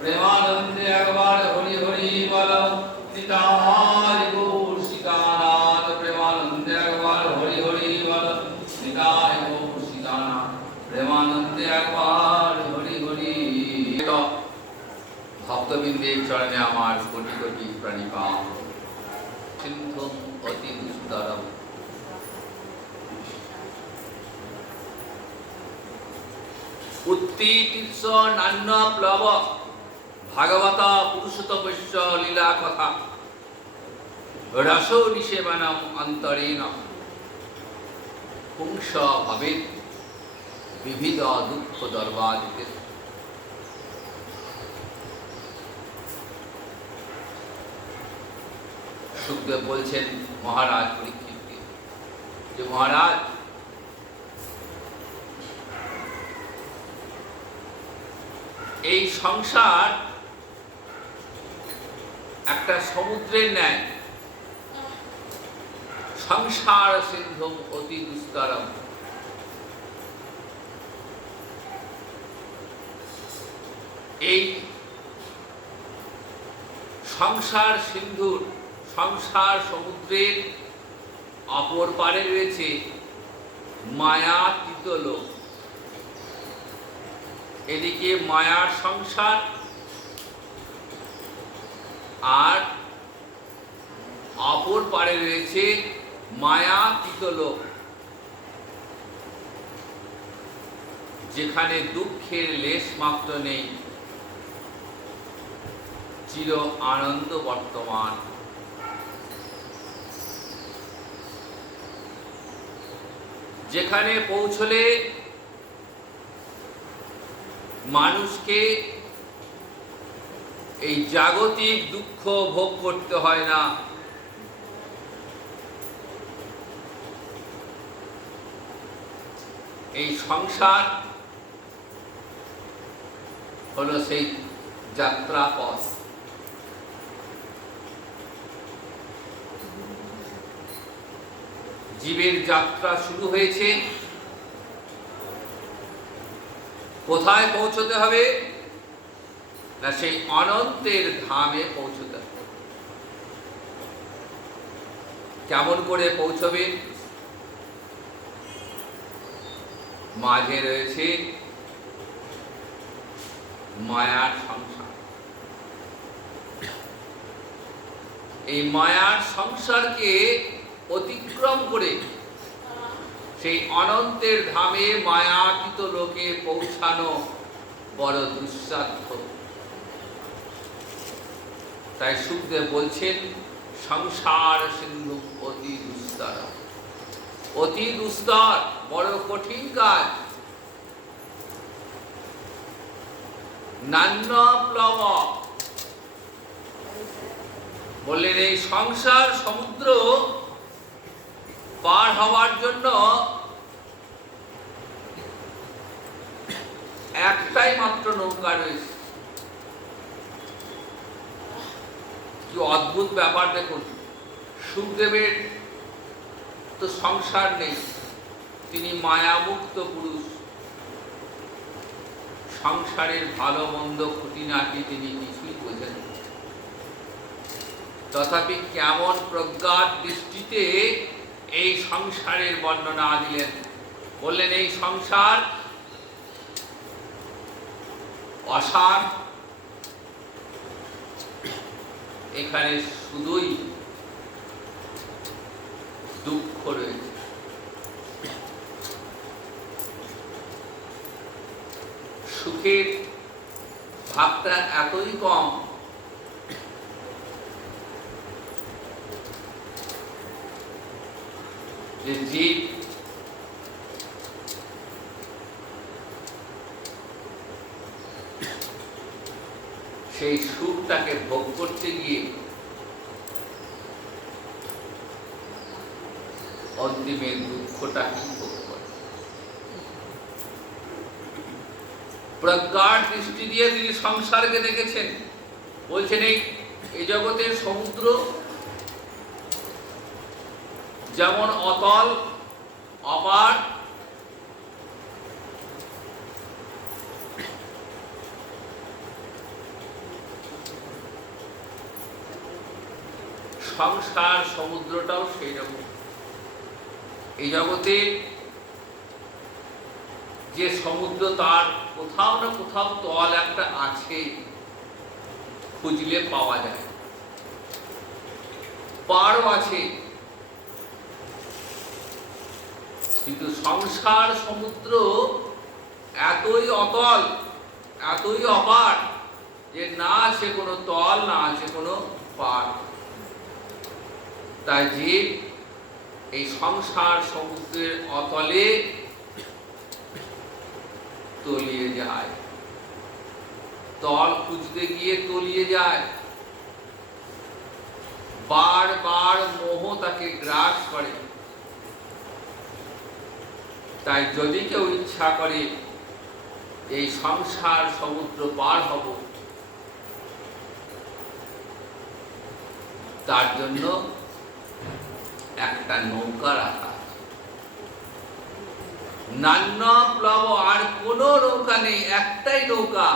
প্রেমানন্দে একবার হরি হরি বল। নিতাই গৌর সীতানাথ প্রেমানন্দে একবার হরি হরি বল। নিতাই গৌর সীতানাথ প্রেমানন্দে একবার হরি হরি। ভক্তবৃন্দের চরণে আমার কোটি কোটি প্রণিপাত। সিন্ধুম অতি দুস্তরম উত্তীর্ষ নান্য প্লব ভাগবত পুরুষোত্তমস্য লীলা কথা রস নিষেবনম অন্তরেণ পুংস ভবেৎ বিবিধ দুঃখ দর্বাদিতে। সুখদেব বলছেন মহারাজ পরীক্ষিতকে যে মহারাজ, এই সংসার একটা সমুদ্রের ন্যায়। সংসার সিন্ধুম অতি দুস্তরম। এই সংসার সিন্ধুর, সংসার সমুদ্রের অপর পারে রয়েছে মায়াতীত লোক। এদিকে মায়ার সংসার আর অপর পারে রয়েছে মায়াতীত লোক, যেখানে দুঃখের লেশ মাত্র নেই, চির আনন্দ বর্তমান। যেখানে পৌঁছলে মানুষকে এই জাগতিক দুঃখ ভোগ করতে হয় না। এই সংসার হলো সেই যাত্রা পথ। জীবের যাত্রা শুরু হয়েছে, কোথায় পৌঁছতে হবে না, সেই অনন্তের ধামে পৌঁছতে হবে। কেমন করে পৌঁছবে? মাঝে রয়েছে মায়ার সংসার। এই মায়ার সংসারকে অতিক্রম করে সেই অনন্তের ধামে মায়াতীত লোকে পৌঁছানো বড় দুঃসাধ্য। তাই সুখদেব বলছেন সংসার সিন্ধু অতি দুস্তর। অতি দুস্তর, বড় কঠিন কাজ। নান্য প্লব বললেন এই সংসার সমুদ্র পার হওয়ার জন্য একটাই মাত্র নৌকা রয়েছে। কি অদ্ভুত ব্যাপার দেখুন। সুখদেবের তো সংসার নেই, তিনি মায়ামুক্ত পুরুষ। সংসারের ভালো মন্দ খুঁটিনাটি তিনি কিছুই বোঝেন। তথাপি কেমন প্রজ্ঞার দৃষ্টিতে এই সংসারের বর্ণনা দিলেন। বললেন এই সংসার অসার, এখানে শুধুই দুঃখ রয়েছে। সুখের ভাবটা এতই কম যে জীব সেই সুখটাকে ভোগ করতে গিয়ে অন্তিমের দুঃখটাকেই ভোগ করে। প্রজ্ঞার দৃষ্টি দিয়ে তিনি সংসারকে দেখেছেন। বলছেন এই জগতের সমুদ্র যেমন অতল অপার, সংসার সমুদ্রটাও সেই রকম। এই জগতে যে সমুদ্র, তার কোথাও না কোথাও তল একটা আছে, খুঁজলে পাওয়া যায়, পাড়ও আছে। কিন্তু সংসার সমুদ্র এতই অতল, এতই অপার যে না আছে কোনো তল, না আছে কোনো পাড়। তাই জীব এই সংসার সমুদ্রের অতলে তলিয়ে যায়, তল খুঁজতে গিয়ে তলিয়ে যায়। বারবার মোহ তাকে গ্রাস করে। তাই যদি কেউ ইচ্ছা করে এই সংসার সমুদ্র পার হব, তার জন্য একটা নৌকা রাখা আছে। নান্য প্লব, আর কোন নৌকা নেই, একটাই নৌকা।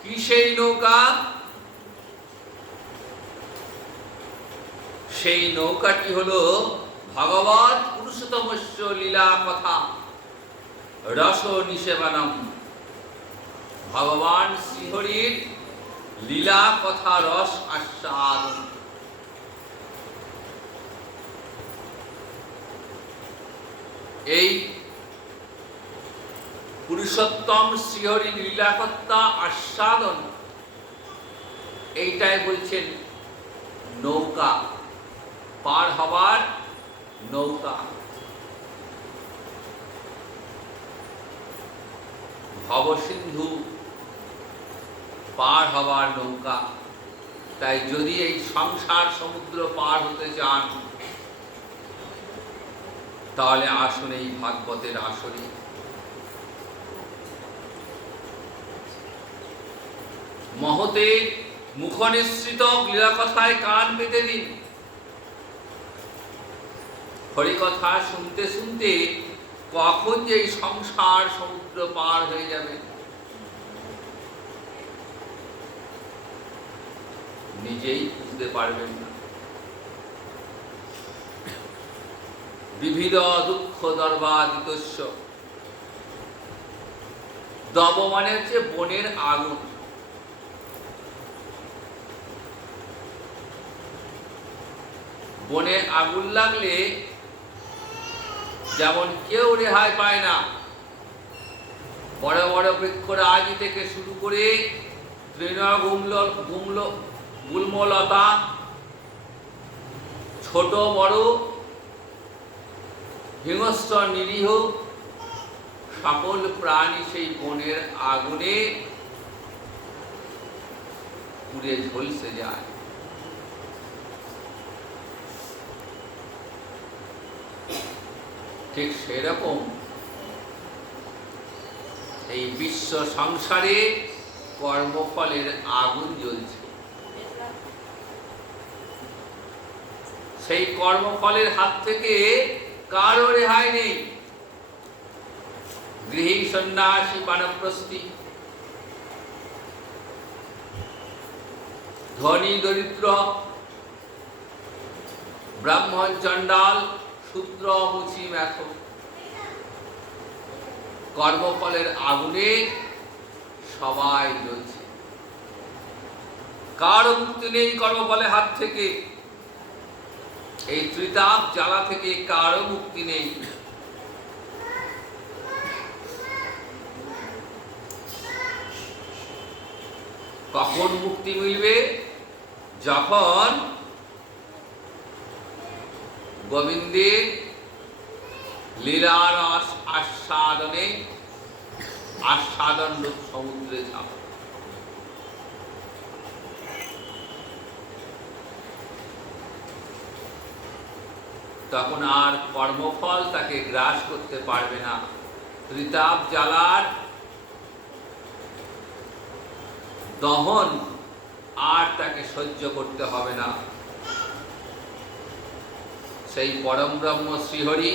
কি সেই নৌকা? সেই নৌকাটি হলো ভগবৎ পুরুষোত্তমস্য লীলা কথা রস নিষেবনম। ভগবান শ্রীহরির লীলা কথা রস আস্বাদন। এই পুরুষোত্তম শ্রীহরির লীলাকথা আস্বাদন, এইটাই বলছেন নৌকা, পার হবার নৌকা। ভবসিন্ধু পার হবার নৌকা। তাই যদি এই সংসার সমুদ্র পার হতে চান, তাহলে আসুন এই ভাগবতের আসরে। মহতের মুখনিসৃত লীলাকথায় কান পেতে দিন। হরিকথা শুনতে শুনতে কখন যে এই সংসার সমুদ্র পার হয়ে যাবে নিজেই বুঝতে পারবেন না। বিবিধ দুঃখ দর্বাদিতস্য। দব মানে হচ্ছে বনের আগুন। বনে আগুন লাগলে যেমন কেউ রেহাই পায় না, বড় বড় বৃক্ষরাজ থেকে শুরু করে গুল্মলতা, ছোট বড় হিংস্র নিরীহ সকল প্রাণী সেই বনের আগুনে পুড়ে ঝলসে যায়। ঠিক সেরকম এই বিশ্ব সংসারে কর্মফলের আগুন জ্বলছে। সেই কর্মফলের হাত থেকে কারো রেহাই নেই। গৃহী সন্ন্যাসী বানপ্রস্থি, ধনী দরিদ্র, ব্রাহ্মণ চণ্ডাল, শূদ্র মুচি ম্যাথ, কর্মফলের আগুনে সবাই জ্বলছে। কারো মুক্তি নেই কর্মফলের হাত থেকে। এই ত্রিতাপ জ্বালা থেকে কারো মুক্তি নেই। কখন মুক্তি মিলবে? যখন গোবিন্দের লীলার আস্বাদনে আস্বাদন রূপ সমুদ্রে যাব। তখন আর কর্মফল তাকে গ্রাস করতে পারবে না। ত্রিতাপ জ্বালার দহন আর তাকে সহ্য করতে হবে না। সেই পরম ব্রহ্ম শ্রীহরি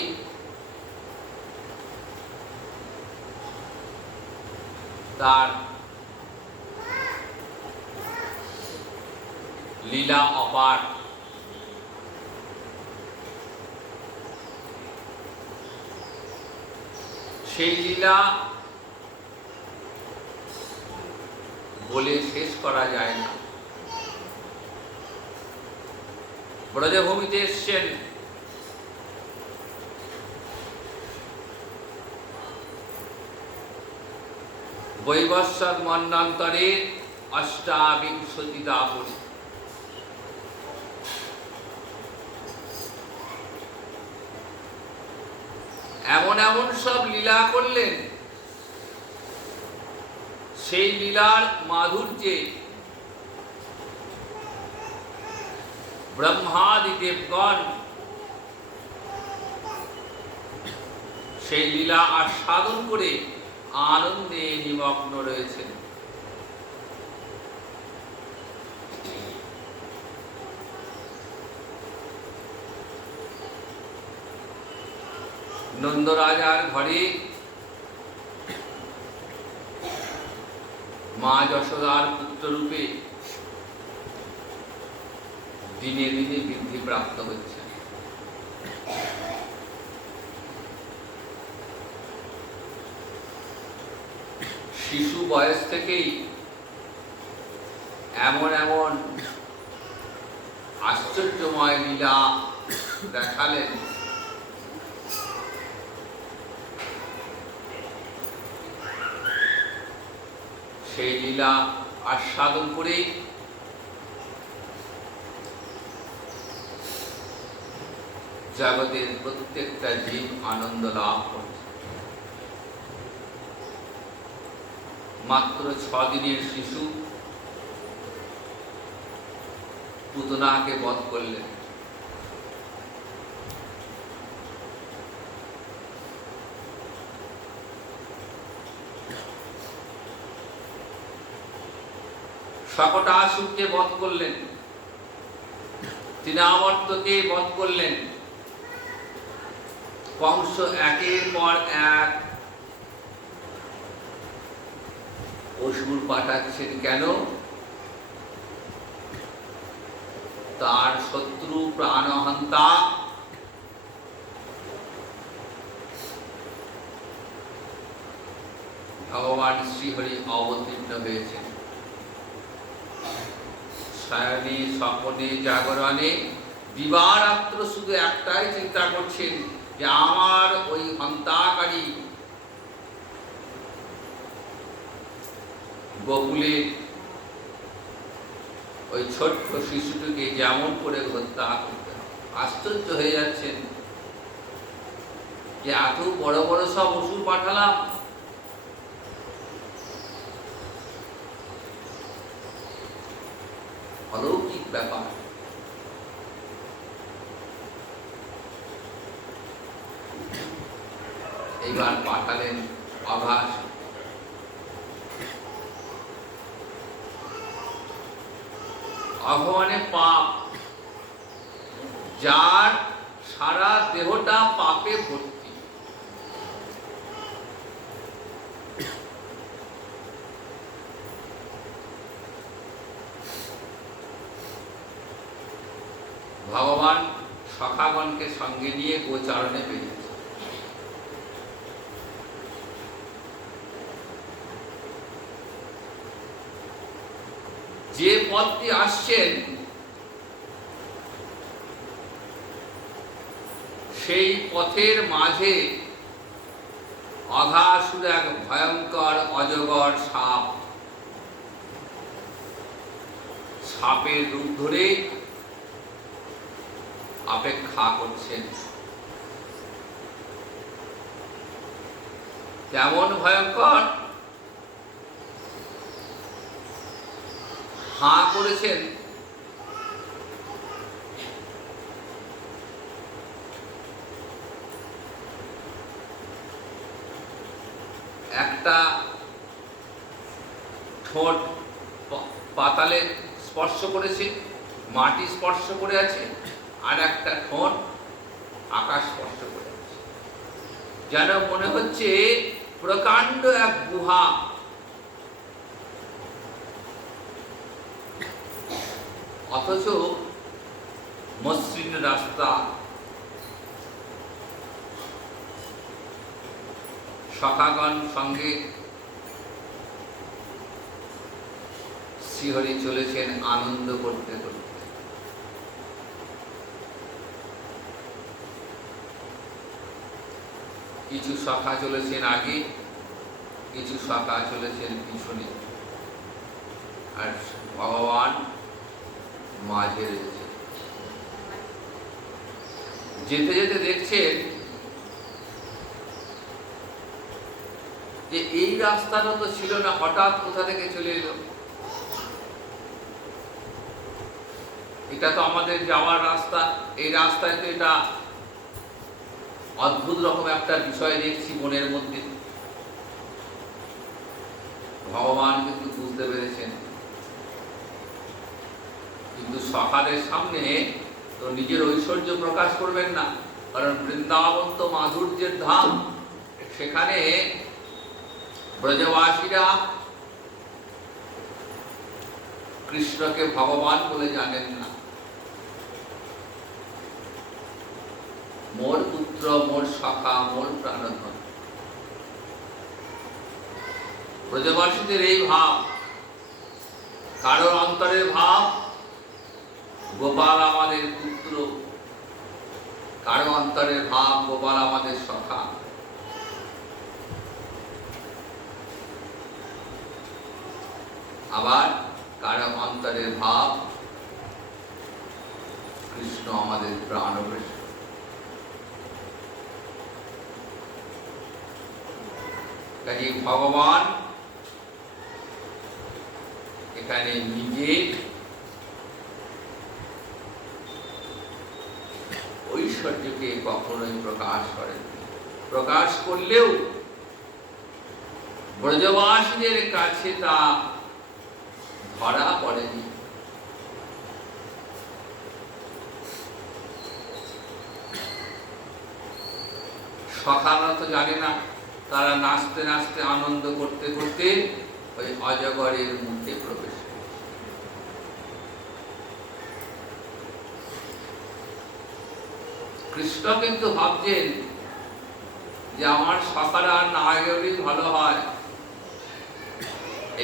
তার লীলা অপার। সেই লীলা বলে শেষ করা যায় না। ব্রজভূমিতে এসছেন বৈবস্বত মন্বন্তরের অষ্টাবিংশতি দাপরি। এমন এমন সব লীলা করলেন, সেই লীলার মাধুর্যে ব্রহ্মাদি দেবগণ সেই লীলা আস্বাদন করে আনন্দে নিমগ্ন রয়েছেন। নন্দরাজার ঘরে মা যশোদার পুত্ররূপে দিনে দিনে বৃদ্ধি প্রাপ্ত হচ্ছে। শিশু বয়স থেকেই এমন এমন আশ্চর্যময় লীলা দেখালেন, সেই লীলা আস্বাদন করে জগতের প্রত্যেকটা জীব আনন্দ লাভ করছে। মাত্র 6 দিনের শিশু পুতনাকে বধ করলেন। শকটাসুরকে বধ করলেন, তৃণাবর্তকে বধ করলেন। কংস একের পর এক অসুর পাঠাচ্ছেন। কেন? তার শত্রু প্রাণহন্তা ভগবান শ্রীহরি অবতীর্ণ হয়েছেন। শয়নে স্বপনে জাগরণে দিবারাত্র শুধু একটাই চিন্তা করছেন যে আমার ওই হন্তাকারী গোকুলের ওই ছোট্ট শিশুটিকে যেমন করে হত্যা করতে হবে। আশ্চর্য হয়ে যাচ্ছেন যে এত বড় বড় সব অসুর পাঠালাম, অলৌকিক ব্যাপার। এইবার পাঠালেন অঘাস। অঘ পাপ, যার সারা দেহটা পাপে ভর্তি। ভগবান সখাগণকে সঙ্গে নিয়ে গোচারণে বেরিয়েছে। যে পথটি আসছেন সেই পথের মাঝে অঘাসুর এক ভয়ঙ্কর অজগর সাপ, সাপের রূপ ধরে অপেক্ষা করছেন। তেমন ভয়ঙ্কর, হাঁ করেছেন একটা ঠোঁট পাতালে স্পর্শ করেছে, মাটি স্পর্শ করে আছে, আর একটা ঠোঁট আকাশ স্পর্শ করে আছে। যেন মনে হচ্ছে প্রকাণ্ড এক গুহা। অথচ মসৃণ রাস্তা, সখাগণ সঙ্গে শ্রীহরি চলেছেন আনন্দ করতে করতে। কিছু সখা চলেছেন আগে, কিছু সখা চলেছেন পিছনে, আর ভগবান মাঝে রয়েছে। যেতে যেতে দেখছেন যে এই রাস্তাটা তো ছিল না, হঠাৎ কোথা থেকে চলে এলো। এটা তো আমাদের যাওয়ার রাস্তা, এই রাস্তায় তো এটা অদ্ভুত রকম একটা বিষয় দেখছি মনের মধ্যে। ভগবান কিন্তু বুঝতে পেরেছেন, কিন্তু সখাদের সামনে তো নিজের ঐশ্বর্য প্রকাশ করবেন না, কারণ বৃন্দাবন তো মাধুর্যের ধাম। সেখানে ব্রজবাসীরা কৃষ্ণকে ভগবান বলে জানেন না। মোর পুত্র, মোর সখা, মোর প্রাণধন, ব্রজবাসীদের এই ভাব। কারো অন্তরের ভাব গোপাল আমাদের পুত্র, কারো অন্তরের ভাব গোপাল আমাদের সখা। আবার কারো অন্তরের ভাব কৃষ্ণ আমাদের প্রাণবেশ। কাজে ভগবান এখানে নিজের ঐশ্বর্যকে কখনোই প্রকাশ করেন। প্রকাশ করলেও ব্রজবাসীদের কাছে তা ধরা পড়েনি। সখারা তো জানে না, তারা নাচতে নাচতে আনন্দ করতে করতে ওই অজগরের মুখে প্রবেশ করে। কৃষ্ণ কিন্তু ভাবছেন যে আমার সখারা না এগোলেই ভালো হয়,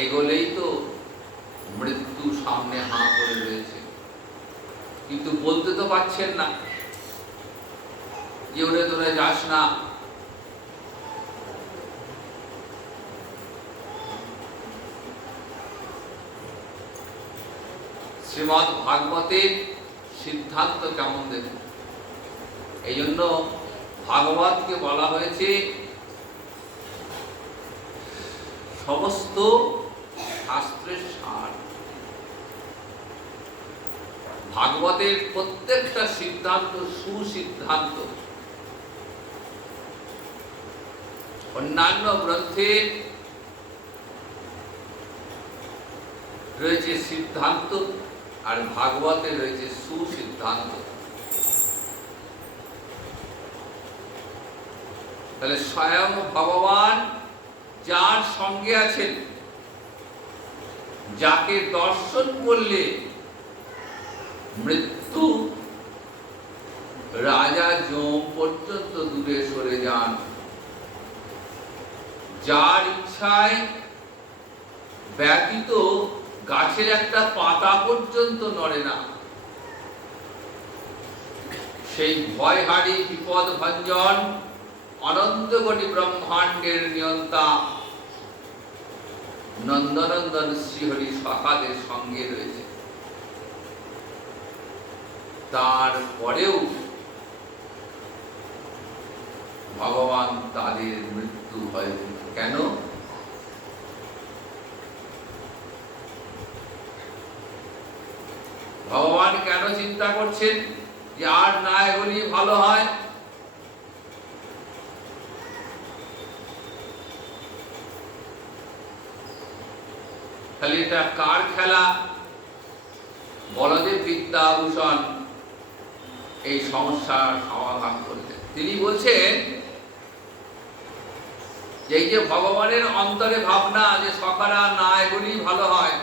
এগোলেই তো মৃত্যু সামনে হাঁ করে রয়েছে, কিন্তু বলতে তো পারছেন না যে ওরে তোরে যাস না। শ্রীমদ্ ভাগবতের সিদ্ধান্ত কেমন দেখুন। এই জন্য ভাগবতকে বলা হয়েছে সমস্ত শাস্ত্রের সার। ভাগবতের প্রত্যেকটা সিদ্ধান্ত সুসিদ্ধান্ত। অন্যান্য গ্রন্থে রয়েছে সিদ্ধান্ত, আর ভাগবতে রয়েছে সুসিদ্ধান্ত। তাহলে স্বয়ং ভগবান যার সঙ্গে আছেন, যাকে দর্শন করলে মৃত্যু রাজা যম পর্যন্ত দূরে সরে যান, যার ইচ্ছায় ব্যতীত গাছের একটা পাতা পর্যন্ত নড়ে না, সেই ভয়হারী বিপদ ভঞ্জন অনন্ত কোটি ব্রহ্মাণ্ডের নিয়ন্তা নন্দনন্দন শ্রীহরি সখাদের সঙ্গে রয়েছে। তারপরেও ভগবান তাদের মৃত্যু হয় কেন? ভগবান কেন চিন্তা করছেন যে আর না এগোলেই ভালো হয়? তাহলে এটা কার খেলা? বলদেব বিদ্যাভূষণ এই সমস্যার সমাধান করলেন। তিনি বলছেন যে এই যে ভগবানের অন্তরে ভাবনা যে সখারা না এগোলেই ভালো হয়,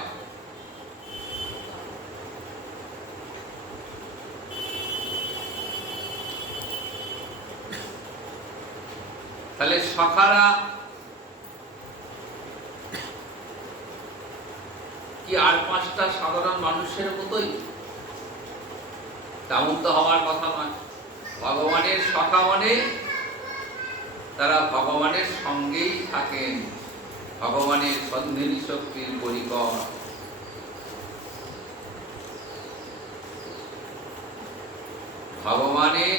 তাহলে সখারা কি আর পাঁচটা সাধারণ মানুষের মতোই? তেমন তো হওয়ার কথা নয়। ভগবানের সখা মানে তারা ভগবানের সঙ্গেই থাকেন, ভগবানের সন্ধিনী শক্তির পরিকর। ভগবানের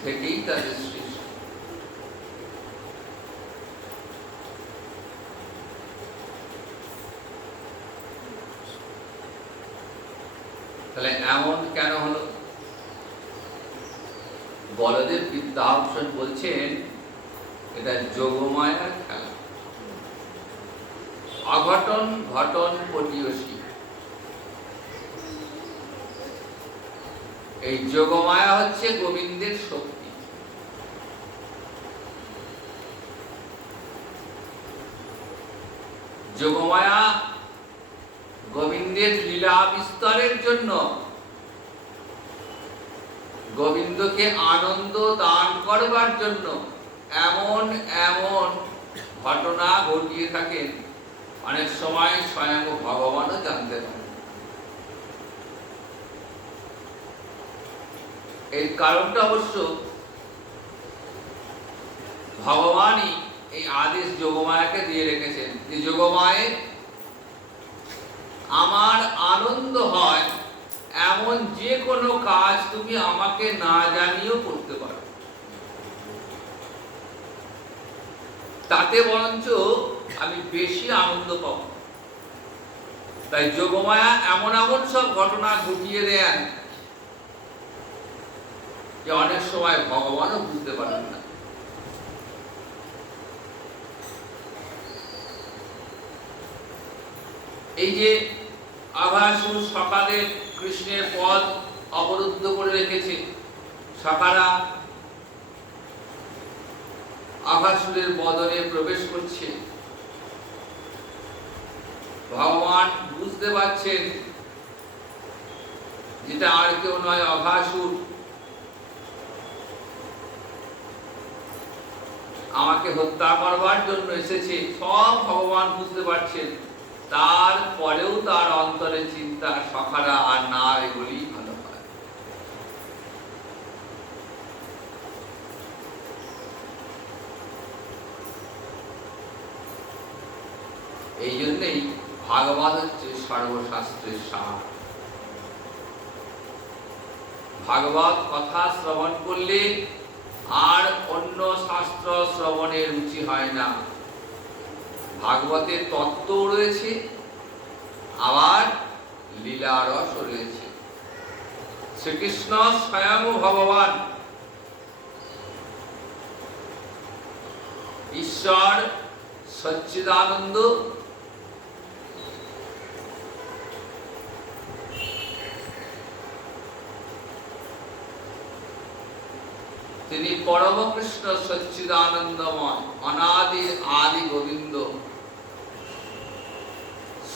থেকেই তাদের সৃষ্টি। তাহলে এমন কেন হলো? বলদেব বিদ্যাভূষণ বলছেন এটা যোগমায়ার খেলা। অঘটন ঘটন পটিয়সী, এই যোগমায়া হচ্ছে গোবিন্দের শক্তি। যোগমায়া গোবিন্দের লীলা বিস্তারের জন্য, গোবিন্দকে আনন্দ দান করবার জন্য এমন এমন ঘটনা ঘটিয়ে থাকেন, অনেক সময় স্বয়ং ভগবানও জানতে পারেন। এর কারণটা অবশ্য ভগবানই এই আদেশ যোগমায়াকে দিয়ে রেখেছেন যে যোগমায়ে আমার আনন্দ হয় এমন যে কোনো কাজ তুমি আমাকে না জানিয়েও করতে পারো, তাতে বরঞ্চ আমি বেশি আনন্দ পাব। তাই যোগমায়া এমন এমন সব ঘটনা ঘটিয়ে দেন যে অনেক সময় ভগবানও বুঝতে পারেন না। এই যে আভাসুর সকালে কৃষ্ণের পথ অবরুদ্ধ করে রেখেছে, সকারা আভাসুরের বদনে প্রবেশ করছে। ভগবান বুঝতে পারছেন যেটা আর কেউ নয়, অভাসুর আমাকে হত্যা করবার জন্য এসেছে। সব ভগবান বুঝতে পারছেন, তারপরেও তার অন্তরে চিন্তা সখারা আর না এগুলি ভালো হয়। এই জন্যই ভাগবত হচ্ছে সর্বশাস্ত্রের সার। ভাগবত কথা শ্রবণ করলে আর অন্য শাস্ত্র শ্রবণের রুচি হয় না। ভাগবতের তত্ত্ব রয়েছে, আবার লীলারস রয়েছে। শ্রীকৃষ্ণ স্বয়ং ভগবান, ঈশ্বর সচ্চিদানন্দ, তিনি পরম কৃষ্ণ সচ্চিদানন্দময়, অনাদি আদি গোবিন্দ,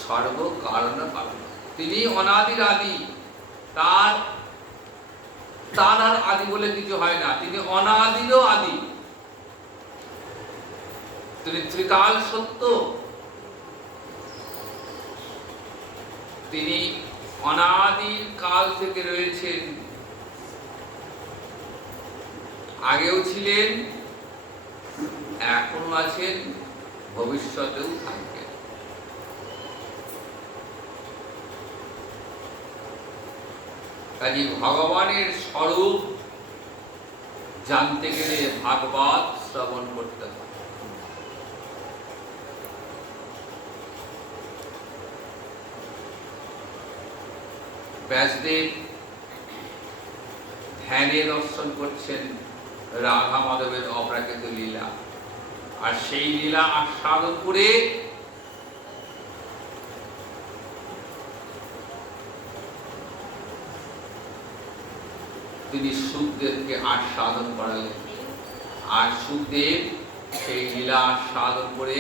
সর্ব কারণ কারণ। তিনি অনাদির আদি, তার আর আদি বলে কিছু হয় না। তিনি অনাদিরও আদি, তিনি ত্রিকাল সত্য, তিনি অনাদির কাল থেকে রয়েছেন, আগেও ছিলেন, এখনো আছেন, ভবিষ্যতেও থাকবেন। কাজে ভগবানের স্বরূপ জানতে গেলে ভাগবত শ্রবণ করতে হবে। ব্যাসদেব ধ্যানে দর্শন করছেন রাধা মাধবের অপ্রাকৃত লীলা, আর সেই লীলা আস্বাদন করে তিনি সুখদেবকে আস্বাদন করালেন, আর সুখদেব সেই লীলা আস্বাদন করে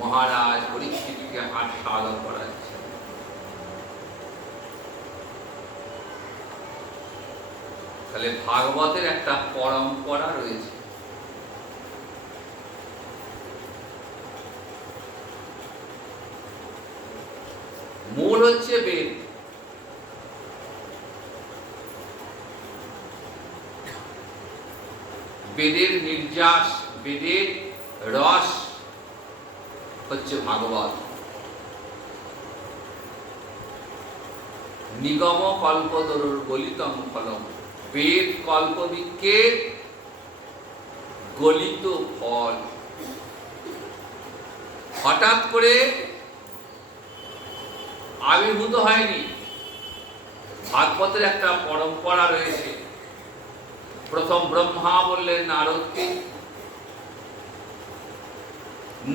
মহারাজ পরীক্ষিতকে আস্বাদন করাচ্ছে। তাহলে ভাগবতের একটা পরম্পরা রয়েছে। মূল হচ্ছে বেদ। বেদের নির্যাস, বেদের রস হচ্ছে ভাগবত। নিগম কল্পতরুর গলিতম ফলম, বেদ কল্পবৃক্ষের গলিত ফল। হঠাৎ করে আবির্ভূত হয়নি, ভাগবতের একটা পরম্পরা রয়েছে। প্রথম ব্রহ্মা বললেন নারদকে,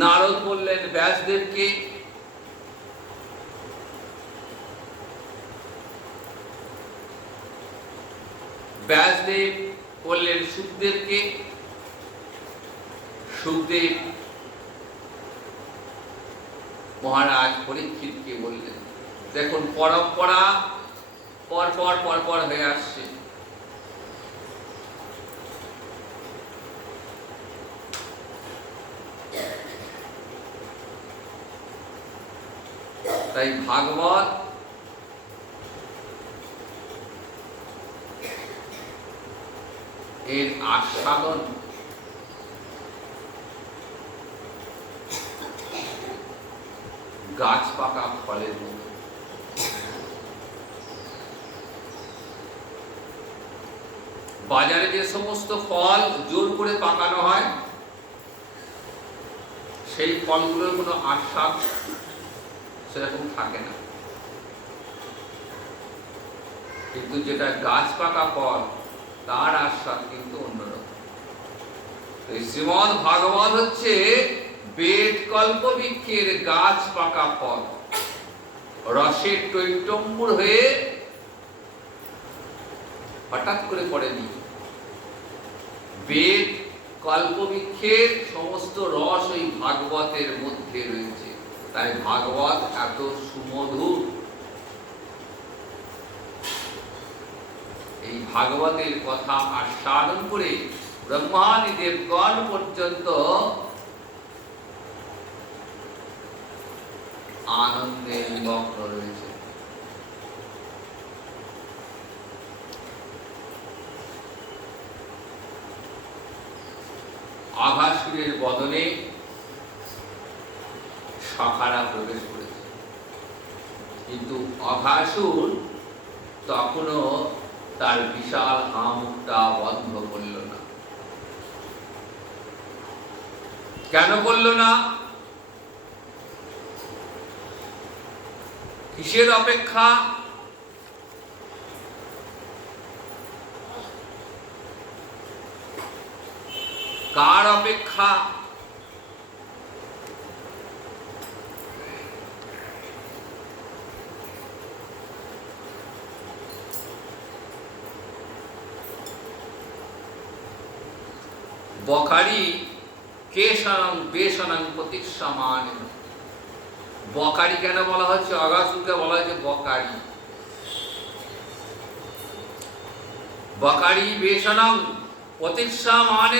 নারদ বললেন ব্যাসদেবকে, ব্যাসদেব বললেন সুখদেবকে, সুখদেব মহারাজ পরীক্ষিতকে বললেন। দেখুন পরম্পরা পরপর পরপর হয়ে আসছে। তাই ভাগবত এর আস্বাদন গাছ পাকা ফলের মতো। বাজারে যে সমস্ত ফল জোর করে পাকানো হয়, সেই ফলগুলোর কোনো আস্বাদ সেরকম থাকে না, কিন্তু যেটা গাছ পাকা ফল তার আস্বাদ কিন্তু অন্যরকম। শ্রীমদ্ ভাগবত হচ্ছে বেদ কল্পবৃক্ষের গাছ পাকা ফল, রসে টইটম্বুর হয়ে হঠাৎ করে পড়েনি। বেদ কল্পবৃক্ষের সমস্ত রস ওই ভাগবতের মধ্যে রয়েছে, তাই ভাগবত এত সুমধুর। এই ভাগবতের কথা আস্বাদন করে ব্রহ্মাদি দেবগণ পর্যন্ত আনন্দে নিমগ্ন রয়েছে। আঘাসুরের বদনে সখারা প্রবেশ করেছে, কিন্তু অঘাসুর তখনও তার বিশাল হামুখটা বন্ধ করল না। কেন করল না? কিসের অপেক্ষা? কার অপেক্ষা? বকারি কেশানং বেশানং প্রতীক্ষামান। বকারি কেন বলা হচ্ছে? অঘাসুরকে বলা হচ্ছে বকারি। বকারি বেশানং প্রতীক্ষামান।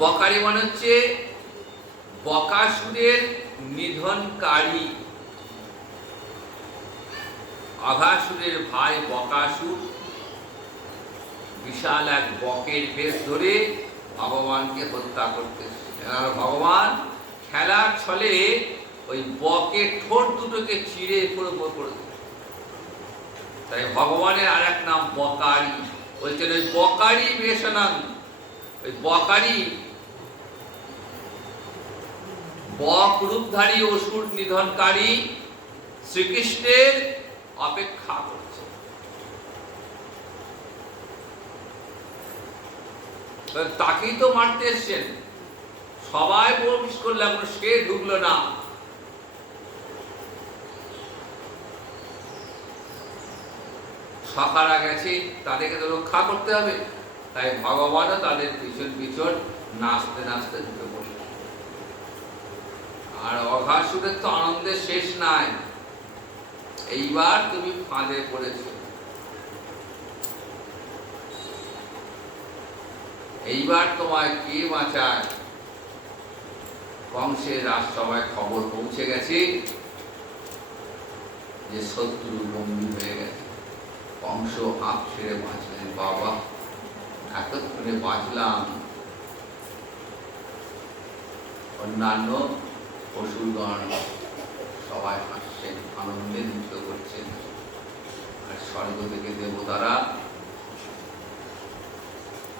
বকারি মানে হচ্ছে বকাসুরের নিধনকারী। অঘাসুরের ভাই বকাসুর বিশাল এক বকের বেশ ধরে ভগবানকে হত্যা করতে। ভগবান খেলার ছলে ওই বকের ঠোঁট দুটোকে চিড়ে করে করে। তাই ভগবানের আর এক নাম বকারি। বলছেন ওই বকারি বেশনাং, ওই বকারি বক রূপধারী অসুর নিধনকারী শ্রীকৃষ্ণের অপেক্ষা করছে। তাকেই তো মারতে এসছেন, সবাই প্রবেশ করলো, এখন সে ঢুকলো না। সখারা গেছে, তাদেরকে তো রক্ষা করতে হবে, তাই ভগবানও তাদের পিছন পিছন নাচতে নাচতে ঢুকে পড়ল। আর অঘাসুরের তো আনন্দের শেষ নাই। এইবার তুমি ফাঁদে পড়েছ, এইবার তোমায় কে বাঁচায়? কংসের রাজসভায় খবর পৌঁছে গেছে যে শত্রু বন্দী হয়ে গেছে। কংস হাঁপ ছেড়ে বাঁচলেন, বাবা এতক্ষণে বাঁচলাম। অন্যান্য অসুরগণ সবাই হাসছেন, আনন্দে নৃত্য করছেন, আর স্বর্গ থেকে দেবতারা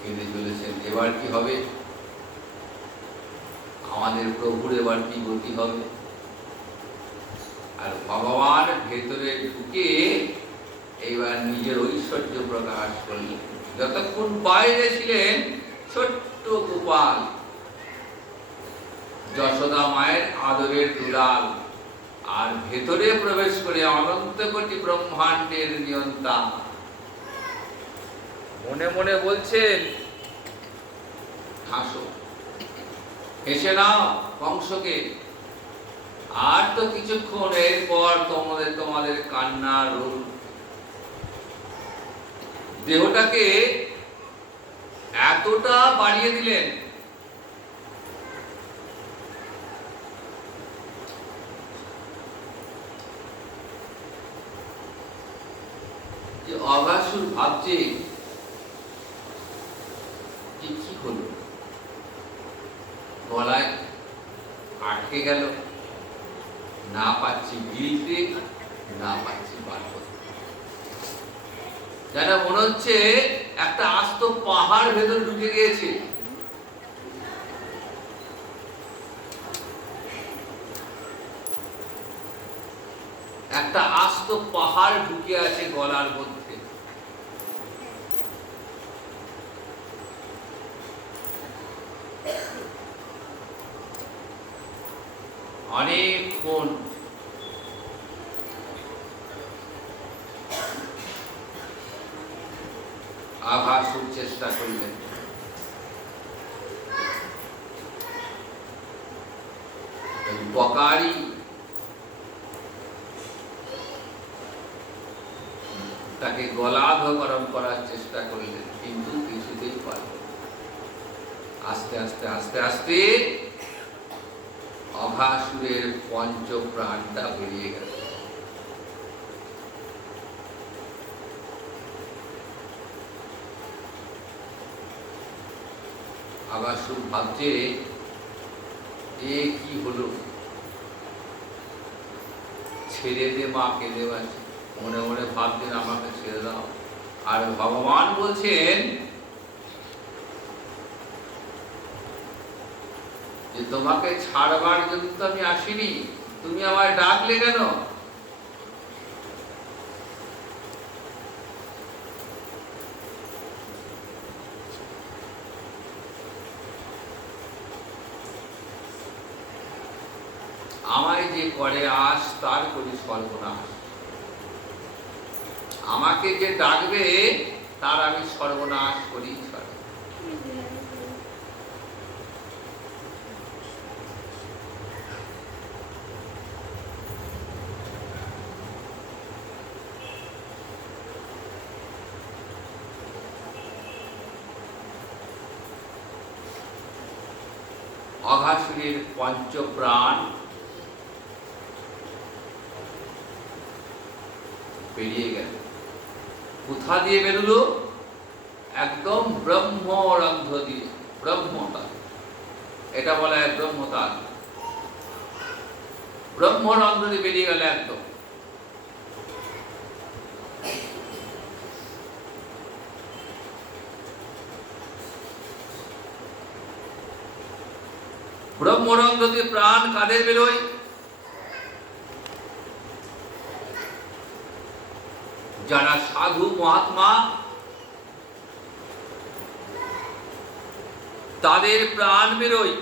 কেঁদে চলেছেন। এবার কি হবে? আমাদের প্রভুর এবার কি গতি হবে? আর ভগবান ভেতরে ঢুকে এইবার নিজের ঐশ্বর্য প্রকাশ করলেন। যতক্ষণ বাইরে ছিলেন ছোট্ট গোপাল, যশোদা মায়ের আদরের দুলাল, আর ভেতরে প্রবেশ করে অনন্ত কোটি ব্রহ্মাণ্ডের নিয়ন্তা। মনে মনে বলছেন, হাসো, হেসে নাও কংসকে, আর তো কিছুক্ষণ, এরপর তোমাদের কান্নার রোল। দেহটাকে এতটা বাড়িয়ে দিলেন যে অঘাসুর ভাবছে যে কি হলো, গলায় আটকে গেল, না পাচ্ছি গিলতে, না পাচ্ছি বার করতে। যেন মনে হচ্ছে একটা আস্ত পাহাড় ভেতর ঢুকে গিয়েছে। একটা আস্ত পাহাড় ঢুকে আছে গলার মধ্যে। অনেকক্ষণ আভাসুর চেষ্টা করলেন, বকারি তাকে গলাধঃকরণ করার চেষ্টা করলেন, কিন্তু কিছুতেই পারলেন। আস্তে আস্তে আস্তে আস্তে অঘাসুরের পঞ্চ প্রাণটা বেরিয়ে গেল। অঘাসুর ভাবছে এ কি হলো, ছেড়ে দে মা, কেঁদে বাঁচি। মনে মনে ভাবছেন আমাকে ছেড়ে দাও। আর ভগবান বলছেন যে তোমাকে ছাড়বার জন্য তো আমি আসিনি, তুমি আমায় ডাকলে কেন? আমায় যে করে আস তার করি সর্বনাশ। আমাকে যে ডাকবে তার আমি সর্বনাশ করি ছাড়ব। অঘাসুরের পঞ্চপ্রাণ বেরিয়ে গেল। কোথা দিয়ে বেরোলো? একদম ব্রহ্মরন্ধ্র দিয়ে, ব্রহ্মতাল, এটা বলা হয় ব্রহ্মতাল। ব্রহ্মরন্ধ্র দিয়ে বেরিয়ে গেল একদম। ব্রহ্মরন্ধ্র দিয়ে প্রাণ কাদের বেরোয়? যারা সাধু মহাত্মা, তাদের প্রাণ বেরোয়।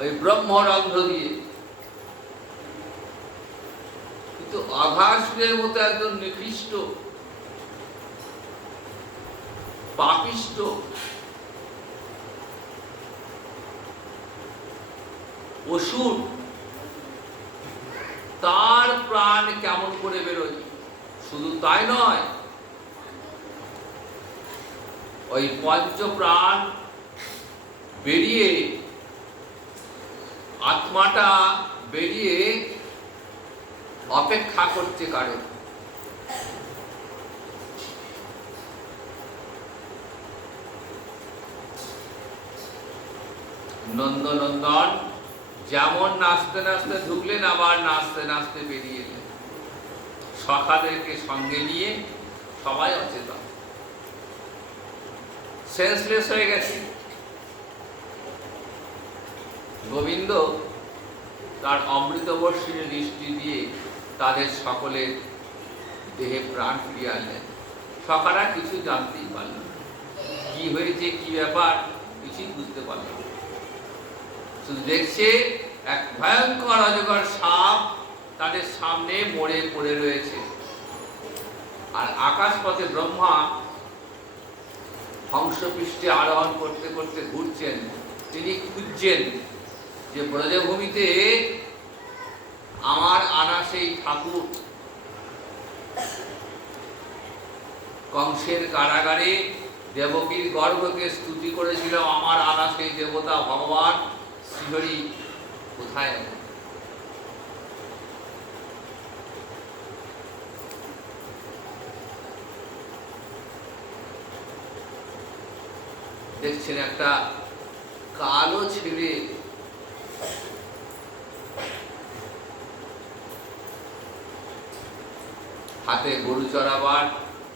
ওই ব্রহ্মরন্ধ্র দিয়ে। কিন্তু অঘাসুরের মতো একজন নিকৃষ্ট পাপিষ্ট অসুর, তার প্রাণ কেমন করে বেরোয়? শুধু তাই নয়, ওই পঞ্চপ্রাণ বেরিয়ে, আত্মাটা বেরিয়ে অপেক্ষা করছে কারণ। নন্দনন্দন যেমন নাচতে নাচতে ঢুকলেন, আবার নাচতে নাচতে বেরিয়ে এলেন, সখাদেরকে সঙ্গে নিয়ে। সবাই অচেতন, সেন্সলেস হয়ে গেছে। গোবিন্দ তার অমৃতবর্ষিণী দৃষ্টি দিয়ে তাদের সকলের দেহে প্রাণ ফিরিয়ে আনলেন। সখারা কিছু জানতেই পারল না, কি হয়েছে, কি ব্যাপার, কিছুই বুঝতে পারল না। শুধু দেখছে এক ভয়ঙ্কর অজগর সাপ তাদের সামনে মরে পড়ে রয়েছে। আর আকাশপথে ব্রহ্মা হংসপৃষ্ঠে আরোহণ করতে করতে ঘুরছেন। তিনি খুঁজছেন যে ব্রজভূমিতে আমার আনা সেই ঠাকুর, কংসের কারাগারে দেবকীর গর্ভকে স্তুতি করেছিল আমার আনা সেই দেবতা ভগবান শ্রীহরি কোথায়? দেখছেন একটা কালো ছেলে হাতে গরু চড়াবার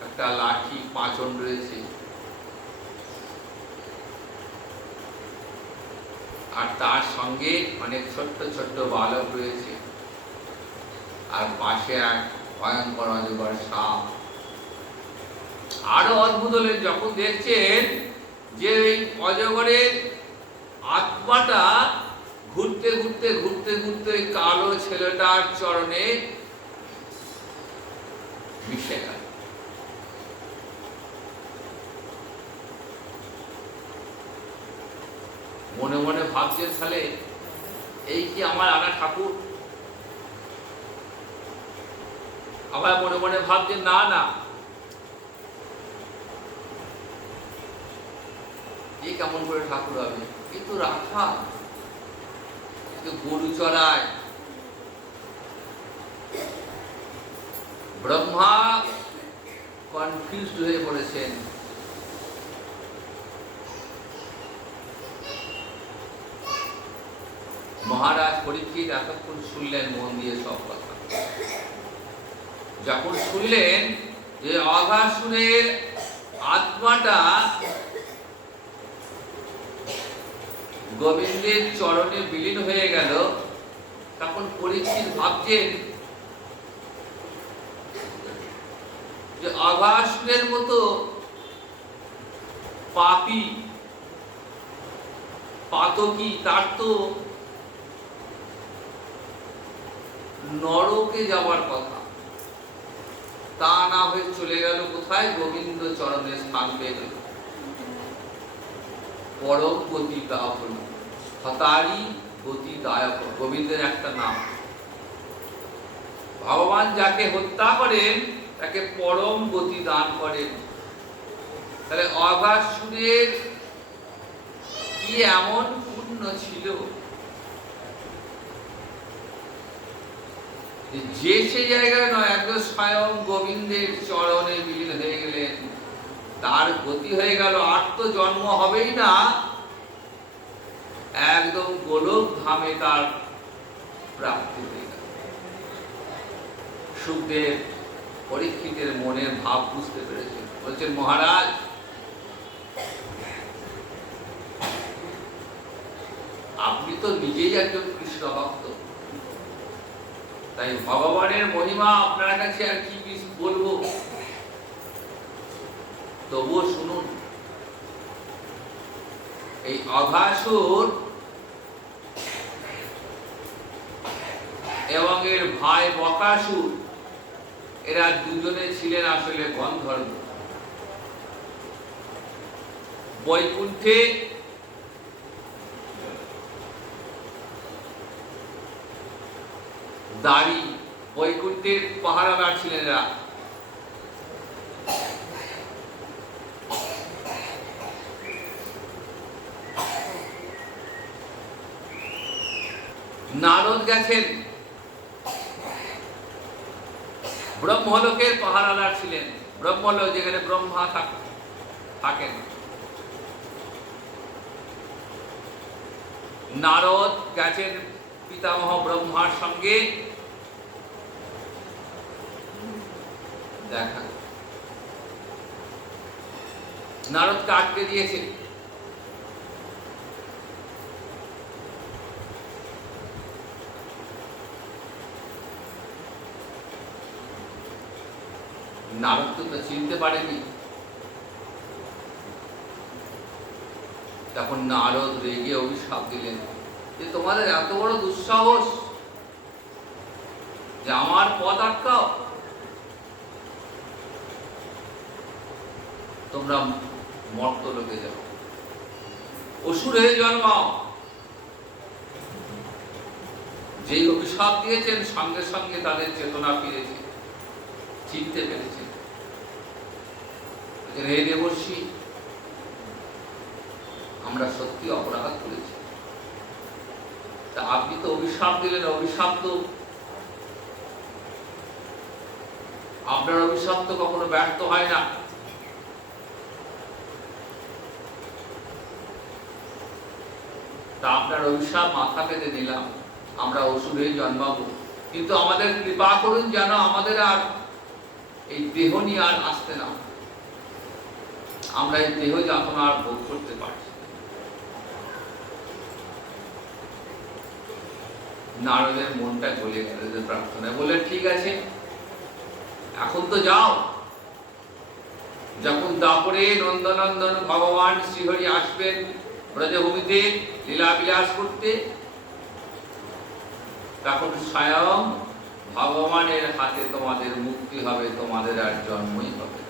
একটা লাঠি পাঁচন রয়েছে, আর তার সঙ্গে অনেক ছোট্ট ছোট্ট বালক রয়েছে, আর পাশে এক ভয়ঙ্কর অজগর সাপ। আরো অদ্ভুত হলেন যখন দেখছেন যে এই অজগরের আত্মাটা ঘুরতে ঘুরতে ঘুরতে ঘুরতে ওই কালো ছেলেটার চরণে মিশে গেল। মনে মনে ভাবছেন, তাহলে এই কি আমার আনা ঠাকুর? আবার মনে মনে ভাবছেন, না না, এই কেমন করে ঠাকুর হবে? এই তো রাখা, গরু চড়ায়। ব্রহ্মা কনফিউজড হয়ে পড়েছেন। মহারাজ পরীক্ষিত এতক্ষণ শুনলেন মন দিয়ে সব কথা। যখন শুনলেন যে অঘাসুরের আত্মাটা গোবিন্দের চরণে বিলীন হয়ে গেল, তখন পরীক্ষিত ভাবছেন যে অঘাসুরের মতো পাপী পাতকী, তার তো নরকে যাওয়ার কথা, তা না হয়ে চলে গেল কোথায়? গোবিন্দ চরণে স্থান পেয়ে গেল। পরম গতি দায়ক, হতারি গতি দায়ক গোবিন্দের একটা নাম। ভগবান যাকে হত্যা করেন তাকে পরম গতি দান করেন। তাহলে অঘাসুরের কি এমন পুণ্য ছিল যে সে জায়গায় নয়, একদম স্বয়ং গোবিন্দের চরণে বিলীন হয়ে গেলেন, তার গতি হয়ে গেল। আর তো জন্ম হবেই না, একদম গোলক ধামে তার প্রাপ্তি হয়ে গেল। সুখদেব পরীক্ষিতের মনের ভাব বুঝতে পেরেছেন, বলছেন, মহারাজ, আপনি তো নিজেই একজন কৃষ্ণ ভক্ত, তাই ভগবানের মহিমা আপনার কাছে আর কি বলবো, তবুও শুনুন। এই অঘাসুর এবং এর ভাই বকাসুর, এরা দুজনে ছিলেন আসলে গন্ধর্ব। বৈকুণ্ঠে দাঁড়ি, বৈকুণ্ঠের পাহারাদার ছিলেন এরা। নারদ গেছেন, ব্রহ্মলোকের পাহারাদার ছিলেন। ব্রহ্মলোক যেখানে ব্রহ্মা থাকেন। নারদ গেছেন পিতামহ ব্রহ্মার সঙ্গে দেখা। নারদকে আটকে দিয়েছে। নারদ তো চিনতে পারেনি। তখন নারদ রেগে অভিশাপ দিলেন যে তোমাদের এত বড় দুঃসাহস যে আমার পথ আটকাও, তোমরা মর্তলোকে যাও, অসুর হয়ে জন্মাও। যেই অভিশাপ দিয়েছেন সঙ্গে সঙ্গে তাদের চেতনা ফিরেছে, চিনতে পেরেছে। হে দেবর্ষি, আমরা সত্যি অপরাধ করেছি। তা আপনি তো অভিশাপ দিলেন, অভিশাপ তো আপনার অভিশাপ তো কখনো ব্যর্থ হয় না। তা আপনার অভিশাপ মাথা পেতে নিলাম, আমরা অসুর হয়ে জন্মাবো, কিন্তু আমাদের কৃপা করুন যেন আমাদের আর এই দেহ নিয়ে আর আসতে না, আমরা এই দেহ যাতনা আর ভোগ করতে পারছি। নারদের মনটা গলে গেল প্রার্থনায়, বলে ঠিক আছে এখন তো যাও। যখন দাপরে নন্দনন্দন ভগবান শ্রীহরি আসবেন ব্রজভূমিতে লীলা বিলাস করতে, তখন স্বয়ং ভগবানের হাতে তোমাদের মুক্তি হবে, তোমাদের আর জন্মই হবে।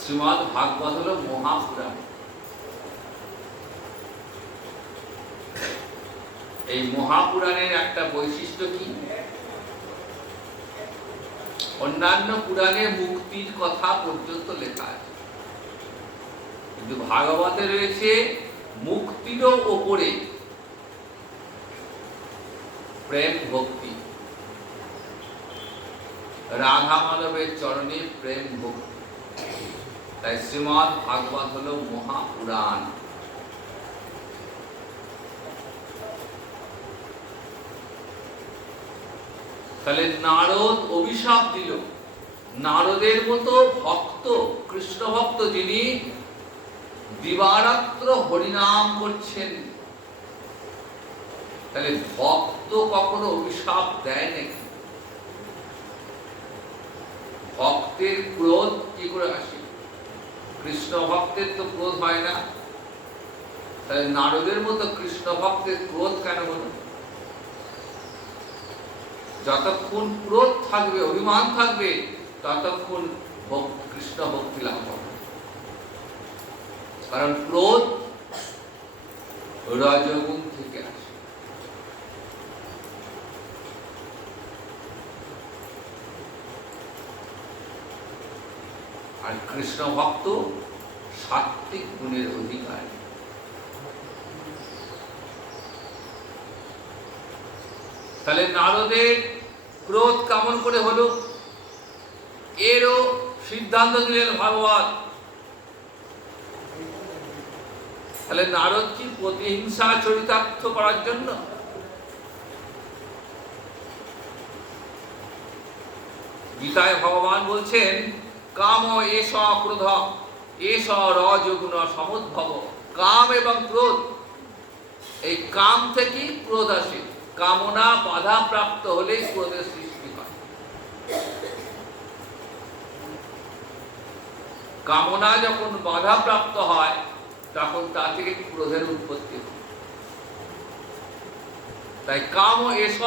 শ্রীমদ্ ভাগবত হল মহাপুরাণ। এই মহাপুরাণের একটা বৈশিষ্ট্য কি, অন্যান্য পুরাণে মুক্তির কথা পর্যন্ত লেখা আছে, কিন্তু ভাগবতে রয়েছে মুক্তিরও ওপরে প্রেম ভক্তি, রাধা মাধবের চরণে প্রেম ভক্তি। তাই শ্রীমদ্ ভাগবত হল মহাপুরাণ। তাহলে নারদ অভিশাপ দিল। নারদের মতো ভক্ত, কৃষ্ণ ভক্ত, যিনি দিবারাত্র হরিনাম করছেন, তাহলে ভক্ত কখনো অভিশাপ দেয় নাকি? ভক্তের ক্রোধ কি করে আসে? কৃষ্ণ ভক্তের তো ক্রোধ হয় না, তাহলে নারদের মতো কৃষ্ণ ভক্তের ক্রোধ কেন হলো? যতক্ষণ ক্রোধ থাকবে, অভিমান থাকবে, ততক্ষণ কৃষ্ণ ভক্তি লাভ হবে। কারণ ক্রোধ রজগুণ থেকে আসে। আর কৃষ্ণ ভক্ত সাত্বিক গুণের অধিকারী। তাহলে নারদের ক্রোধ কেমন করে হলো, এরও সিদ্ধান্ত দিলেন ভাগবত। তাহলে নারদ কি প্রতিহিংসা চরিতার্থ করার জন্য? গীতায় ভগবান বলছেন, কাম এষ ক্রোধ এষ রজগুণ সমুদ্ভব। কাম এবং ক্রোধ, এই কাম থেকেই ক্রোধ আসে। কামনা বাধা প্রাপ্ত হলেই ক্রোধের সৃষ্টি হয়। কামনা যখন বাধা প্রাপ্ত হয় তখন তা থেকে ক্রোধের উৎপত্তি হয়। তাই কাম এষ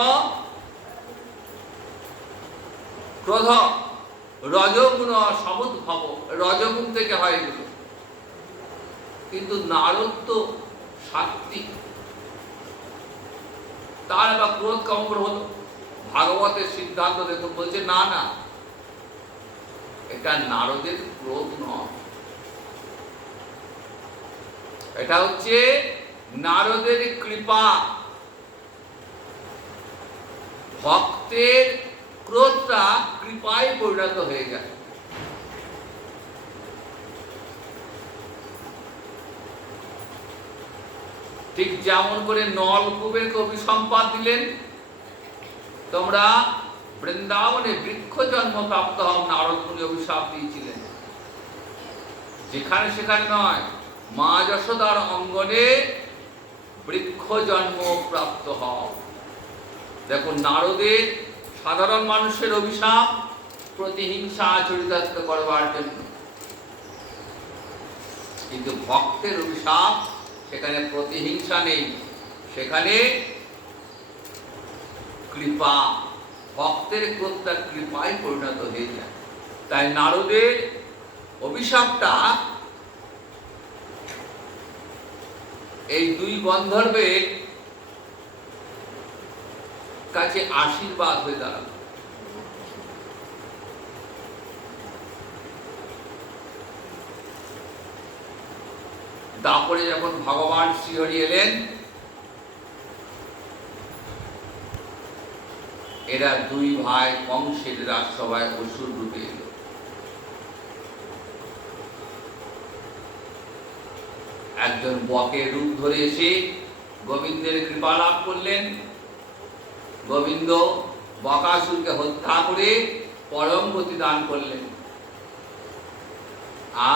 ক্রোধ রজগুণ সমুদ্ভব, রজগুণ থেকে হয় এগুলো। কিন্তু নারদ তো সাত্বিক, তার আবার ক্রোধ কেমন হলো? ভাগবতের সিদ্ধান্ত দেখুন, বলছে না না, এটা নারদের ক্রোধ নয়, এটা হচ্ছে নারদের কৃপা। ভক্তের ক্রোধটা কৃপায় পরিণত হয়ে যায়। ঠিক যেমন করে নলকূপের অভিসম্পাদ দিলেন, তোমরা বৃন্দাবনে বৃক্ষ জন্ম প্রাপ্ত হও, নারদ মুনি অভিশাপ দিয়েছিলেন। যেখানে সেখানে নয়, মা যশোদার অঙ্গনে বৃক্ষ জন্ম প্রাপ্ত হও। দেখুন, নারদের সাধারণ মানুষের অভিশাপ প্রতিহিংসা চরিতার্থ করবার জন্য, কিন্তু ভক্তের অভিশাপ সেখানে প্রতিহিংসা নেই, সেখানে কৃপা। ভক্তের ক্রোধটা কৃপায় পরিণত হয়ে যায়। তাই নারদের অভিশাপটা এই দুই গন্ধর্বের কাছে আশীর্বাদ হয়ে দাঁড়ালো। তারপরে যখন ভগবান শ্রীহরি এলেন, এরা দুই ভাই কংসের রাজসভায় অসুর রূপে এলো। একজন বকের রূপ ধরে এসে গোবিন্দের কৃপা লাভ করলেন। গোবিন্দ বকাসুরকে হত্যা করে পরম গতি দান করলেন।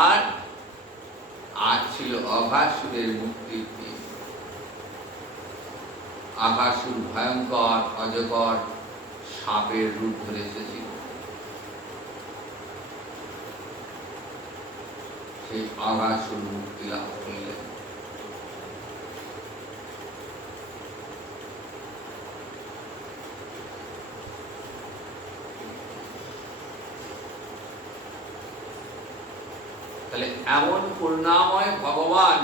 আর আজ ছিল অঘাসুরের মুক্তির দিন। অঘাসুর ভয়ঙ্কর অজগর সাপের রূপ ধরে এসেছিল। সেই অঘাসুর মুক্তি লাভ করলেন। তাহলে এমন করুণাময় ভগবান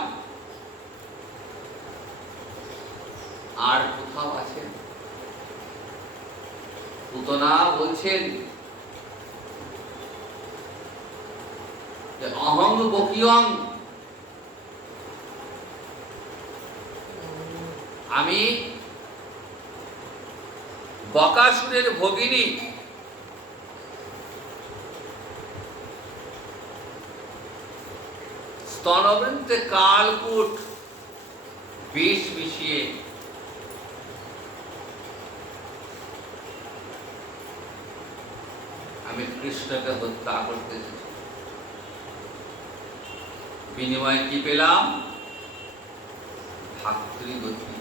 আর কোথাও আছেন? পুতনা বলছেন যে অহং বকিয়ং, আমি বকাসুরের ভগিনী। স্তনবৃন্তে কালকূট বিষ মিশিয়ে আমি কৃষ্ণকে হত্যা করতে এসেছি। বিনিময়ে কি পেলাম? ভাতৃগতি,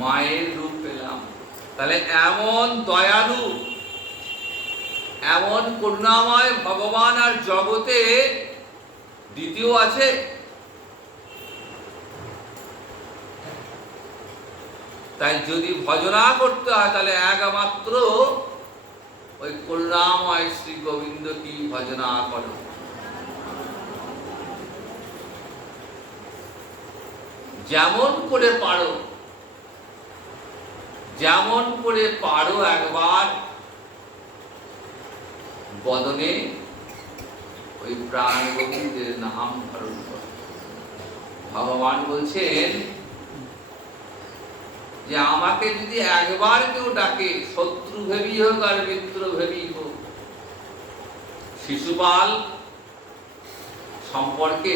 মায়ের রূপ পেলাম। তাহলে এমন দয়ালু, এমন করুণাময় ভগবান আর জগতে দ্বিতীয় আছে? তাই যদি ভজনা করতে হয়, তাহলে একমাত্র ওই করুণাময় শ্রী গোবিন্দ কি ভজনা করো। যেমন করে পারো, যেমন করে পারো, একবার বদনে ওই প্রাণ গোবিন্দের নাম ধারণ করো। ভগবান বলছেন যে আমাকে যদি একবার কেউ ডাকে, শত্রু ভেবি হোক আর মিত্র ভেবি হোক। শিশুপাল সম্পর্কে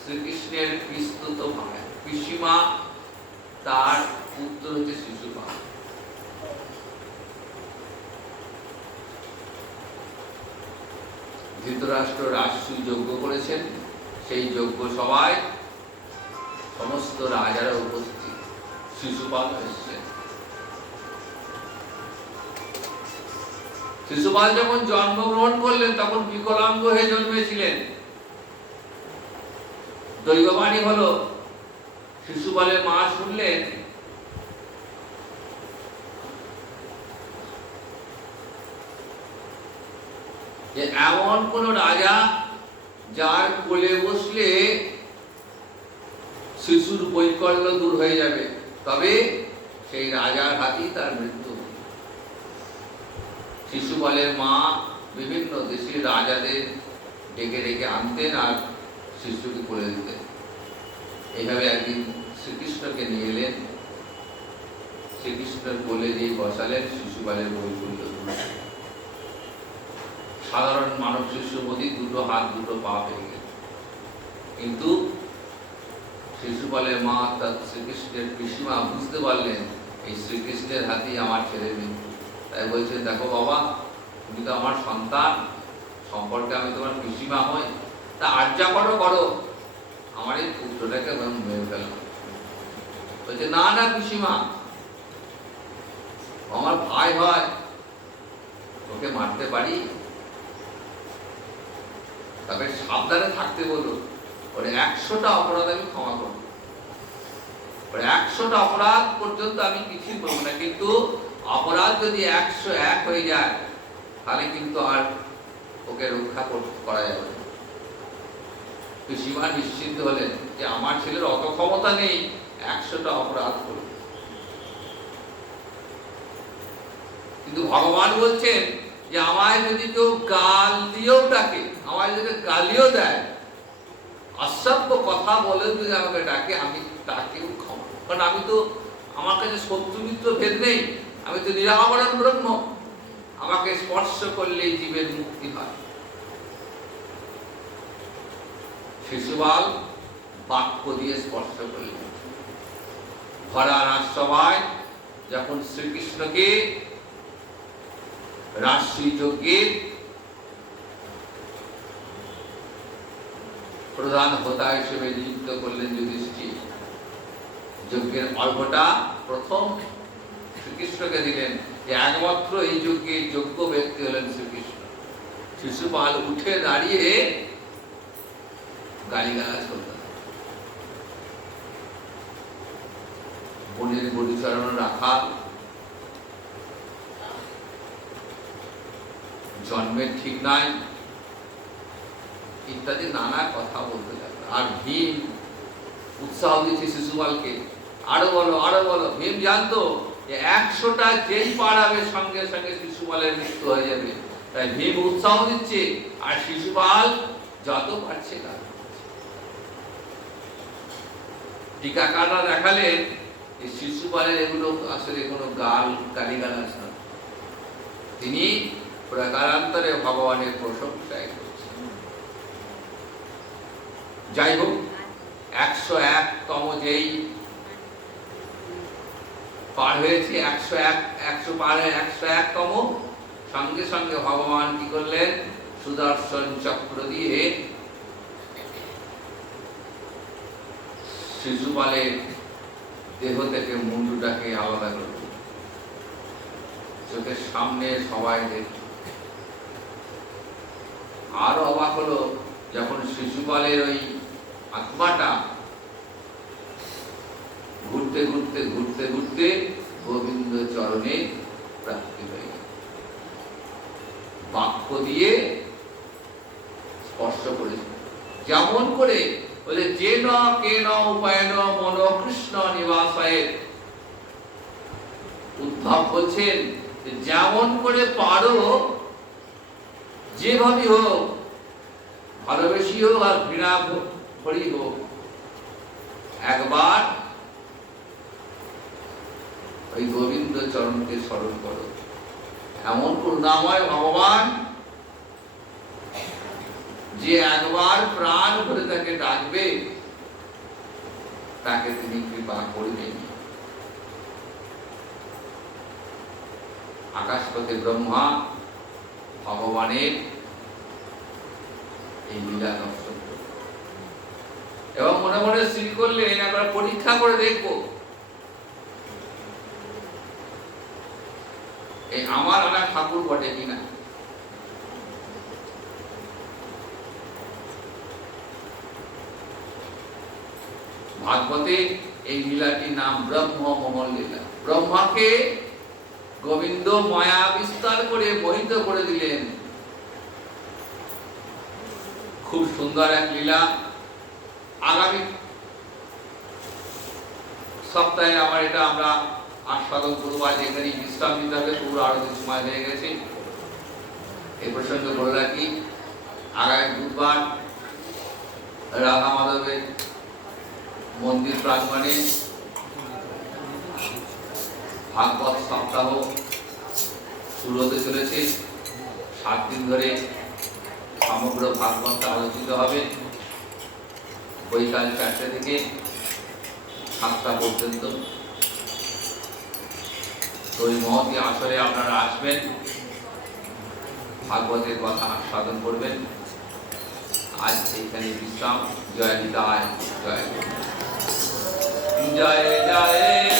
শ্রীকৃষ্ণের বিস্তুত ভাবে পিসিমা, তার পুত্র হচ্ছে শিশুপাল। ধৃতরাষ্ট্র রাষ্ট্র যজ্ঞ করেছেন, সেই যজ্ঞ সভায় সমস্ত রাজারা উপস্থিত, শিশুপাল এসেছেন। শিশুপাল যখন জন্মগ্রহণ করলেন তখন বিকলাঙ্গ হয়ে জন্মেছিলেন। দৈববাণী হলো, শিশুপালের মা শুনলেন যে এমন কোন রাজা যার কোলে বসলে শিশুর বৈকল্য দূর হয়ে যাবে, তবে সেই রাজার হাতেই তার মৃত্যু। শিশুপালের মা বিভিন্ন দেশের রাজাদের ডেকে ডেকে আনতেন আর শিশুকে কোলে দিতেন। এইভাবে একদিন শ্রীকৃষ্ণকে নিয়ে এলেন, শ্রীকৃষ্ণের কোলে দিয়ে বসালেন, শিশুপালের বৈকুণ্ঠ। সাধারণ মানব শিশুপতি দুটো হাত দুটো পা পেয়ে গেল, কিন্তু শিশুপালের মা অর্থাৎ শ্রীকৃষ্ণের পিসিমা বুঝতে পারলেন এই শ্রীকৃষ্ণের হাতেই আমার ছেলের মৃত্যু। তাই বলছেন, দেখো বাবা, তুমি তো আমার সন্তান, সম্পর্কে আমি তোমার পিসিমা হই, তা আর যা করো করো, আমার এই পুত্রটাকে মেরে ফেলো। বলছে, না না পিসিমা, আমার ভাই হয়, ওকে মারতে পারি, তবে সাবধানে থাকতে বলো, ওর 100টা অপরাধ আমি ক্ষমা করব, ওর 100টা অপরাধ পর্যন্ত আমি কিছুই বলবো না, কিন্তু অপরাধ যদি 101 হয়ে যায় তাহলে কিন্তু আর ওকে রক্ষা করা যাবে না। পিসিমা নিশ্চিন্ত হলেন যে আমার ছেলের অত ক্ষমতা নেই 100টা অপরাধ করবে। কিন্তু ভগবান বলছেন যে আমায় যদি কেউ গাল দিয়েও ডাকে, আমায় যদি গালিও দেয়, অসভ্য কথা বলে যদি আমাকে ডাকে, আমি তাকেও ক্ষমা, কারণ আমি তো, আমার কাছে শত্রু মিত্র ভেদ নেই, আমি তো নিরাবরণ ব্রহ্ম, আমাকে স্পর্শ করলেই জীবের মুক্তি হয়। শিশুপাল বাক্য দিয়ে স্পর্শ করলেন। ভরা রাজসভায় যখন শ্রীকৃষ্ণকে রাজসূয় যজ্ঞের প্রধান হোতা হিসেবে নিযুক্ত করলেন যুধিষ্ঠির, যজ্ঞের অর্ঘটা প্রথম শ্রীকৃষ্ণকে দিলেন, যে একমাত্র এই যজ্ঞে যোগ্য ব্যক্তি হলেন শ্রীকৃষ্ণ। শিশুপাল উঠে দাঁড়িয়ে গালিগালাজ করতেন, বনের গরু রাখাল, জন্মের ঠিক নাই, ইত্যাদি নানা কথা বলতে লাগলো। আর ভীম উৎসাহ দিচ্ছে শিশুপালকে, আরো বলো আরো বলো। ভীম জানতো যে 100টা যেই পারাবে সঙ্গে সঙ্গে শিশুপালের মৃত্যু হয়ে যাবে, তাই ভীম উৎসাহ দিচ্ছে, আর শিশুপাল যত পারছে না। টিকাকাররা দেখালেন যে শিশুপালের এগুলো আসলে কোনো গালিগালাজ না, তিনি প্রকারান্তরে ভগবানের প্রশংসায় করছেন। যাই হোক, 101তম যেই পার হয়েছে, 100 পারে 101তম, সঙ্গে সঙ্গে ভগবান কি করলেন, সুদর্শন চক্র দিয়ে শিশুপালের দেহ থেকে মুন্ডুটাকে আলাদা করল, চোখের সামনে সবাই দেখল। আরো অবাক হলো যখন শিশুপালের ওই আত্মাটা ঘুরতে ঘুরতে ঘুরতে ঘুরতে গোবিন্দ চরণে প্রাপ্তি হয়ে গেল, বাক্য দিয়ে স্পর্শ করেছে। যেমন করে বলে, যে ন কে ন উপায় ন মন কৃষ্ণ নিবাসায়, উদ্ধব বলছেন যেমন করে পারো, যেভাবে হোক, ভালোবেসি হোক আর ঘৃণা ভরি হোক, একবার ওই গোবিন্দ চরণকে স্মরণ করো। এমন করুণাময় ভগবান যে একবার প্রাণ ভরে তাকে ডাকবে, তাকে তিনি কৃপা করবেন। আকাশপথে ব্রহ্মা ভগবানের এই লীলা দর্শন এবং মনে মনে স্থির করলেন, একবার পরীক্ষা করে দেখবো এই আমার আনা ঠাকুর বটে কিনা। ভাগবতে এই লীলাটির নাম ব্রহ্ম মোহন লীলা। ব্রহ্মাকে গোবিন্দ মায়া বিস্তার করে মোহিত করে দিলেন। খুব সুন্দর এক লীলা। আগামী সপ্তাহে আমার এটা আমরা আস্বাদন করবো। আজ এখানে বিশ্রাম নিতে হবে, পুরো আরো সময় হয়ে গেছে। এই প্রসঙ্গে বলে রাখি, আগামী বুধবার রাধা মাধবের মন্দির প্রাঙ্গণে ভাগবত সপ্তাহ শুরু হতে চলেছে। 7 দিন ধরে সমগ্র ভাগবত আলোচিত হবে। বৈকাল 4টে থেকে 7টা পর্যন্ত। তো এই মহতি আসরে আপনারা আসবেন, ভাগবতের কথা আস্বাদন করবেন। আজ এইখানে বিশ্রাম। জয় নিতাই, জয় জয় জয়